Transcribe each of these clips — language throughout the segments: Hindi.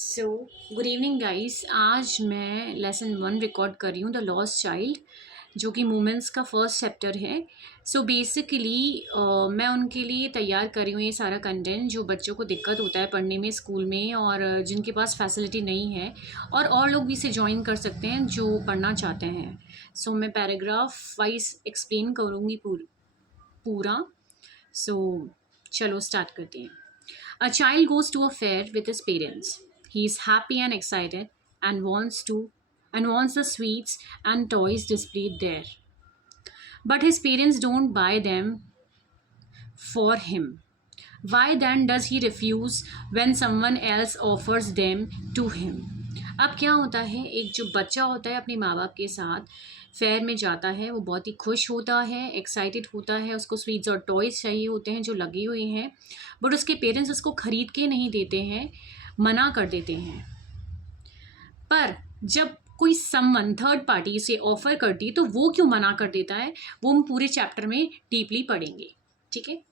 So good evening guys. आज मैं लेसन 1 रिकॉर्ड कर रही हूँ, द लॉस्ट चाइल्ड, जो कि मोमेंट्स का फर्स्ट चैप्टर है। सो बेसिकली मैं उनके लिए तैयार कर रही हूँ ये सारा कंटेंट जो बच्चों को दिक्कत होता है पढ़ने में स्कूल में, और जिनके पास फैसिलिटी नहीं है, और लोग भी इसे ज्वाइन कर सकते हैं जो पढ़ना चाहते हैं। सो मैं पैराग्राफ वाइज एक्सप्लेन करूँगी पूरा। सो चलो स्टार्ट करते हैं। A child goes to a fair with his parents. He is happy and excited and wants the sweets and toys displayed there. But his parents don't buy them for him. Why then does he refuse when someone else offers them to him? अब क्या होता है, एक जो बच्चा होता है अपने माँ बाप के साथ फेयर में जाता है, वो बहुत ही खुश होता है, एक्साइटेड होता है, उसको स्वीट्स और टॉयज़ चाहिए होते हैं जो लगे हुए हैं, बट उसके पेरेंट्स उसको ख़रीद के नहीं देते हैं, मना कर देते हैं। पर जब कोई समवन थर्ड पार्टी इसे ऑफ़र करती है तो वो क्यों मना कर देता है, वो हम पूरे चैप्टर में डीपली पढ़ेंगे। ठीक है।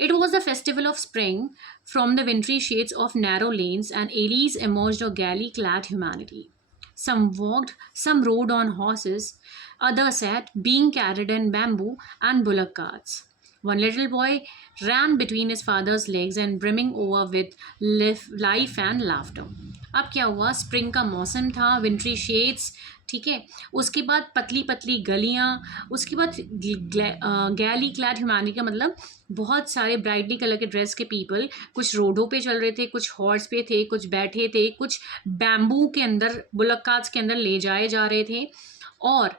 It was the festival of spring. From the wintry shades of narrow lanes and alleys emerged a gaily-clad humanity. Some walked, some rode on horses, others sat, being carried in bamboo and bullock carts. One little boy ran between his father's legs and brimming over with life and laughter. अब क्या हुआ, स्प्रिंग का मौसम था, विंट्री शेड्स, ठीक है। उसके बाद पतली पतली गलियाँ, उसके बाद गैली क्लैड ह्यूमैनिटी का मतलब बहुत सारे ब्राइटली कलर के ड्रेस के पीपल, कुछ रोडों पे चल रहे थे, कुछ हॉर्स पे थे, कुछ बैठे थे, कुछ बैम्बू के अंदर बुलक कार्ट्स के अंदर ले जाए जा रहे थे। और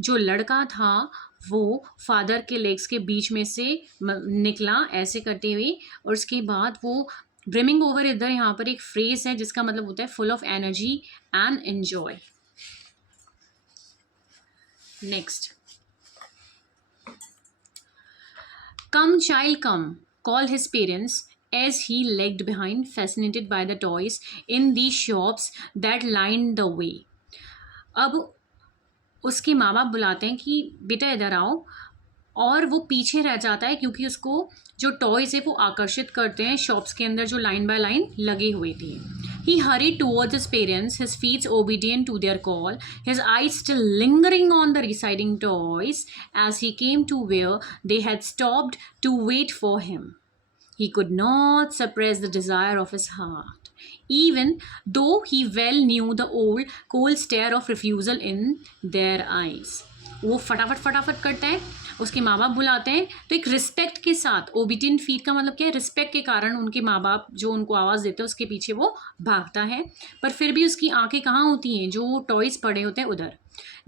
जो लड़का था वो फादर के लेग्स के बीच में से निकला ऐसे करते हुए, और उसके बाद वो ब्रिमिंग ओवर, इधर यहाँ पर एक फ्रेज है जिसका मतलब होता है full of energy and enjoy. Next, come child come, called his parents as he lagged behind, fascinated by the toys in the shops that lined the way. अब उसके माँ बाप बुलाते हैं कि बेटा इधर आओ, और वो पीछे रह जाता है क्योंकि उसको जो टॉयज़ है वो आकर्षित करते हैं शॉप्स के अंदर जो लाइन बाय लाइन लगे हुए थे। He hurried towards his parents, his feet obedient to their call, his eyes still lingering on the receding toys as he came to where they had stopped to wait for him. He could not suppress the desire of his heart, even though he well knew the old cold stare of refusal in their eyes. वो फटाफट करता है, उसके माँ बाप बुलाते हैं तो एक रिस्पेक्ट के साथ, ओबिडियंट फीट का मतलब क्या है, रिस्पेक्ट के कारण उनके माँ बाप जो उनको आवाज़ देते हैं उसके पीछे वो भागता है, पर फिर भी उसकी आंखें कहाँ होती हैं, जो टॉयज़ पड़े होते हैं उधर।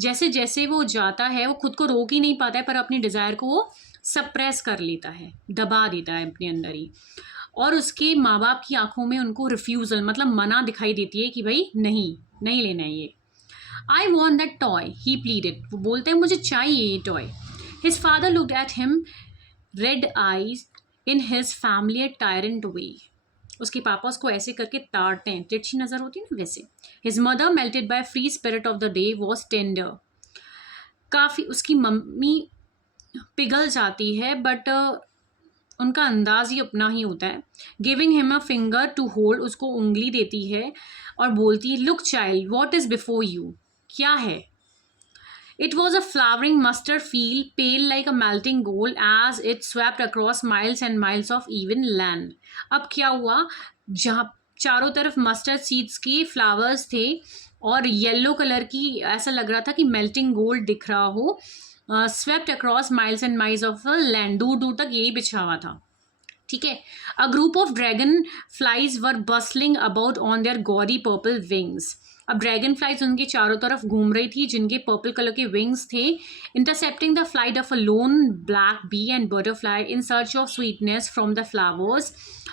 जैसे जैसे वो जाता है वो खुद को रोक ही नहीं पाता है, पर अपनी डिज़ायर को वो सप्रेस कर लेता है, दबा देता है अपने अंदर ही, और उसके माँ बाप की आंखों में उनको रिफ्यूज़ल मतलब मना दिखाई देती है कि भाई नहीं लेना है ये। I want that toy, he pleaded. वो बोलते हैं मुझे चाहिए ये toy. His father looked at him, red eyes in his familiar tyrant way. उसके पापा उसको ऐसे करके ताड़ते हैं, तिरछी नज़र होती है ना वैसे। His mother, melted by free spirit of the day, was tender. काफ़ी उसकी मम्मी पिघल जाती है, बट उनका अंदाज ही अपना ही होता है। Giving him a finger to hold, उसको उंगली देती है और बोलती है, look child, what is before you, क्या है। It was a flowering mustard field, pale like a melting gold as it swept across miles and miles of even land. अब क्या हुआ, जहाँ चारों तरफ मस्टर्ड सीड्स के फ्लावर्स थे और येलो कलर की, ऐसा लग रहा था कि मेल्टिंग गोल्ड दिख रहा हो। Swept across miles and miles of land, दूर दूर तक यही बिछा हुआ था। ठीक है। A group of dragon flies were bustling about on their gaudy purple wings. अब ड्रैगन फ्लाइज उनके चारों तरफ घूम रही थी जिनके पर्पल कलर के विंग्स थे। Intercepting the flight of a lone black bee and butterfly in search of sweetness from the flowers.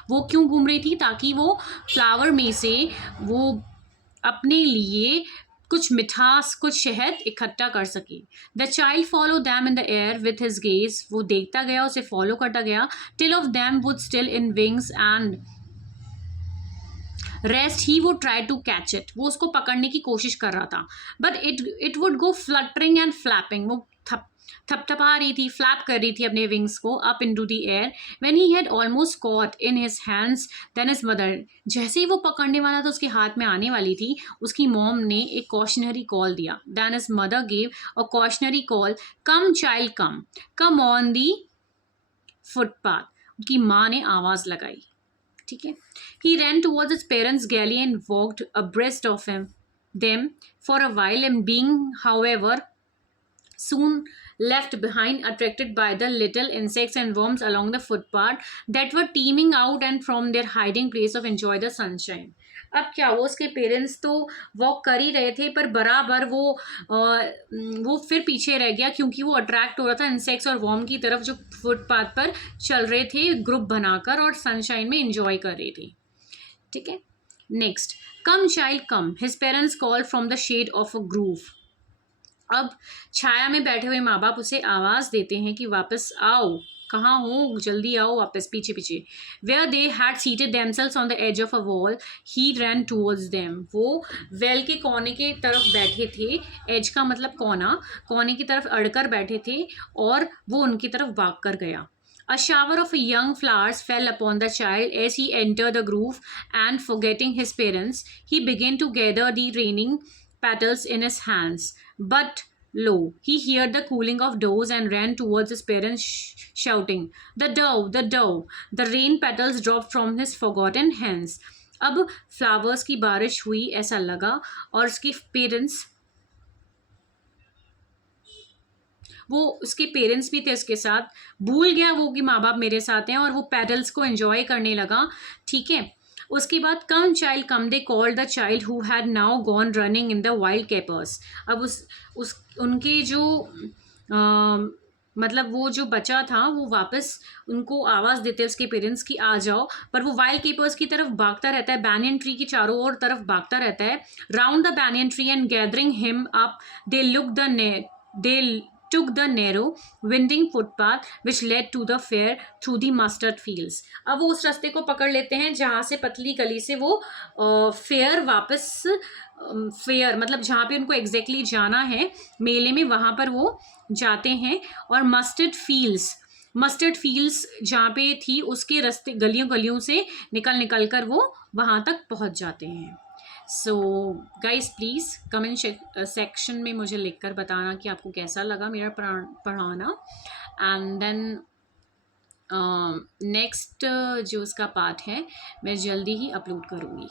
वो क्यों घूम रही थी, ताकि वो फ्लावर में से वो अपने लिए कुछ मिठास, कुछ शहद इकट्ठा कर सके। The child follow them in the air with his gaze, वो देखता गया, उसे फॉलो करता गया, till of them would still in wings and rest he would try to catch it, वो उसको पकड़ने की कोशिश कर रहा था, but it would go fluttering and flapping, वो थपथपा रही थी, फ्लैप कर रही थी अपने विंग्स को up into the air. When he had almost caught in his hands then his mother, जैसे ही वो पकड़ने वाला था, उसके हाथ में आने वाली थी, उसकी मॉम ने एक कॉशनरी कॉल दिया। Then his mother gave a cautionary call, come child come, come on the footpath. उनकी माँ ने आवाज लगाई, ठीक है। ही ran towards his parents' galley and walked abreast of them for a while, and being, however, soon left behind, attracted by the little insects and worms along the footpath that were teeming out and from their hiding place of enjoy the sunshine. अब क्या हुआ, उसके पेरेंट्स तो वॉक कर ही रहे थे, पर बराबर वो फिर पीछे रह गया, क्योंकि वो अट्रैक्ट हो रहा था इंसेक्ट्स और वॉर्म की तरफ, जो फुटपाथ पर चल रहे थे ग्रुप बनाकर और सनशाइन में इंजॉय कर रहे थे, ठीक है। Next, come child come, his parents call from the shade of a groove. अब छाया में बैठे हुए माँ बाप उसे आवाज़ देते हैं कि वापस आओ, कहाँ हो, जल्दी आओ वापस, पीछे पीछे। Where they had seated themselves on the edge of a wall he ran towards them, वो वेल के कोने के तरफ बैठे थे, एज का मतलब कोना, कोने की तरफ अड़कर बैठे थे और वो उनकी तरफ भाग कर गया। A shower of young flowers fell upon the child as he entered the groove, and forgetting his parents, he began to gather the raining petals in his hands. But lo, he heard the cooling of doves and ran towards his parents, shouting, "The dove, the dove!" The rain petals dropped from his forgotten hands. अब फ्लावर्स की बारिश हुई ऐसा लगा, और उसके पेरेंट्स, वो उसके पेरेंट्स भी थे उसके साथ, भूल गया वो कि माँ बाप मेरे साथ हैं, और वो पैडल्स को एंजॉय करने लगा, ठीक है। उसके बाद come child come, they called the child who had now gone running in the wild capers. अब उस उनके जो मतलब वो जो बचा था, वो वापस उनको आवाज़ देते हैं उसके पेरेंट्स की आ जाओ, पर वो वाइल्ड कीपर्स की तरफ भागता रहता है, बैनियन ट्री की चारों ओर तरफ भागता रहता है। Round the banyan tree and gathering him up, they look the they took the narrow winding footpath which led to the fair through the mustard fields. अब वो उस रास्ते को पकड़ लेते हैं जहाँ से, पतली गली से वो फेयर वापस, फेयर मतलब जहाँ पे उनको एग्जैक्टली जाना है मेले में, वहाँ पर वो जाते हैं। और मस्टर्ड फील्ड्स जहाँ पे थी, उसके रास्ते गलियों गलियों से निकल कर वो वहाँ तक पहुँच जाते हैं। So guys, please comment section में मुझे लिखकर बताना कि आपको कैसा लगा मेरा पढ़ाना। एंड देन नेक्स्ट जो उसका पार्ट है मैं जल्दी ही अपलोड करूँगी।